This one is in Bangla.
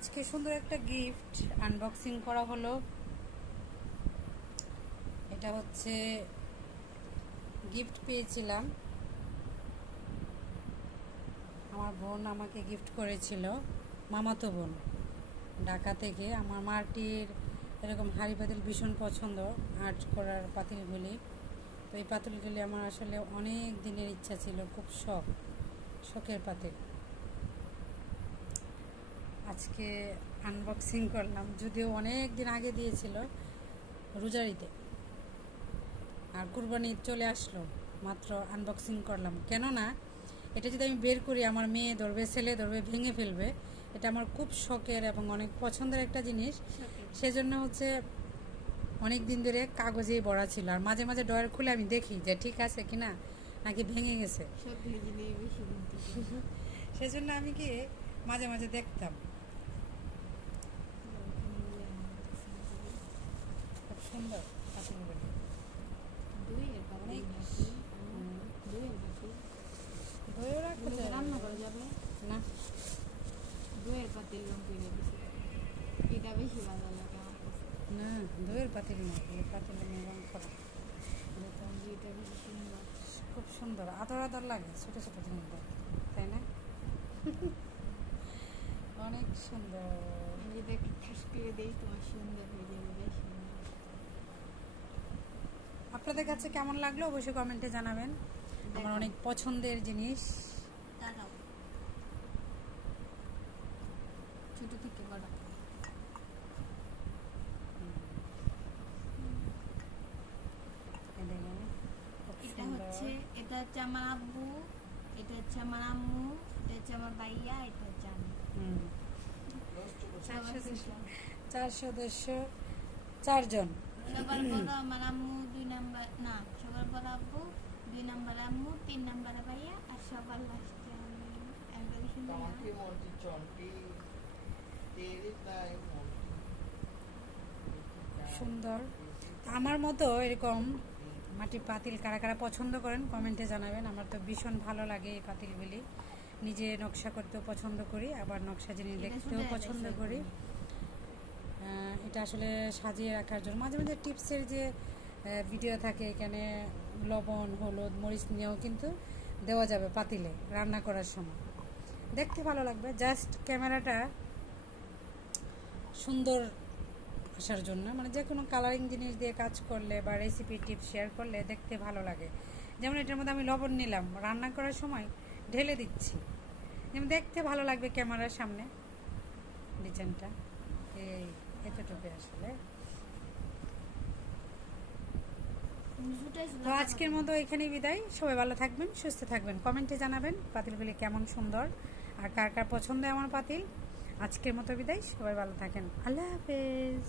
আজকে সুন্দর একটা গিফট আনবক্সিং করা হলো। এটা হচ্ছে গিফট পেয়েছিলাম। আমার বোন আমাকে গিফট করেছিল। মামাতো বোন, ঢাকা থেকে। আমার মাটির এরকম হাড়ি পাতিল ভীষণ পছন্দ আর্ট করার পাতিলগুলি। তো এই পাতিলগুলি আমার আসলে অনেক দিনের ইচ্ছা ছিল, খুব শখ, শখের পাতিল। আজকে আনবক্সিং করলাম যদিও অনেক দিন আগে দিয়েছিল রোজারিতে। আর কুরবানি চলে আসলো মাত্র আনবক্সিং করলাম। কেননা এটা যদি আমি বের করি আমার মেয়ে ধরবে ছেলে ধরবে ভেঙে ফেলবে এটা আমার খুব শখের এবং অনেক পছন্দের একটা জিনিস। সেজন্য হচ্ছে অনেক দিন ধরে কাগজেই ভরা ছিল। আর মাঝে মাঝে ডয়ার খুলে আমি দেখি যে ঠিক আছে কি না নাকি ভেঙে গেছে। সেজন্য আমি কি মাঝে মাঝে দেখতাম। সুন্দর পাতিলগুলি দুইয়ের পাতিল অনেক-। দুইয়ের দইও রাখতে রান্না করা যাবে না দুইয়ের পাতিল রং করে দিছি এটা বেশি ভালো লাগে আমার না দইয়ের পাতিল না এই রং করা এটা বেশি সুন্দর খুব সুন্দর আদর আদর লাগে ছোট ছোট জিনিস তাই না অনেক সুন্দর যদি একটু ঠাস করে দিই তোমার বেশ সুন্দর আপনাদের কাছে কেমন লাগল অবশ্যই কমেন্টে জানাবেন। আমার অনেক পছন্দের জিনিস। ছোট থেকে বড়। এটা হচ্ছে এটা হচ্ছে আমার আব্বু এটা হচ্ছে আমার আম্মু এটা হচ্ছে আমার ভাইয়া এটা হচ্ছে আমি। চার সদস্য চারজন। সবার বড় আমার আম্মু না সবার বড় আব্বু দুই নাম্বার আম্মু তিন নাম্বারে ভাইয়া আর সবার লাস্টে আমি molti cionti, tiri dai molti. সুন্দর। তা আমার মতো এরকম মাটির পাতিল কারা কারা পছন্দ করেন কমেন্টে জানাবেন। আমার তো ভীষণ ভালো লাগে এই পাতিলগুলি। নিজে নকশা করতেও পছন্দ করি আবার নকশা জিনিস দেখতেও পছন্দ করি। এটা আসলে সাজিয়ে রাখার জন্য। মাঝে মাঝে টিপসের যে ভিডিও থাকে এখানে লবণ, হলুদ, মরিচ নিয়েও কিন্তু দেওয়া যাবে পাতিলে রান্না করার সময়। দেখতে ভালো লাগবে। জাস্ট ক্যামেরাটা সুন্দর আসার জন্য। মানে যে কোনো কালারিং জিনিস দিয়ে কাজ করলে বা রেসিপি টিপ শেয়ার করলে দেখতে ভালো লাগে। যেমন এটার মধ্যে আমি লবণ নিলাম। রান্না করার সময় ঢেলে দিচ্ছি। যেমন দেখতে ভালো লাগবে ক্যামেরার সামনে। ডিজাইনটা। এই এতটুকু আসলে দুটোই ছিল তো আজকের মতো এখানেই বিদায়। সবাই ভালো থাকবেন, সুস্থ থাকবেন। কমেন্টে জানাবেন পাতিলগুলি কেমন সুন্দর আর কার কার পছন্দ আমার পাতিল। আজকের মতো বিদায়, সবাই ভালো থাকেন। আল্লাহ হাফেজ।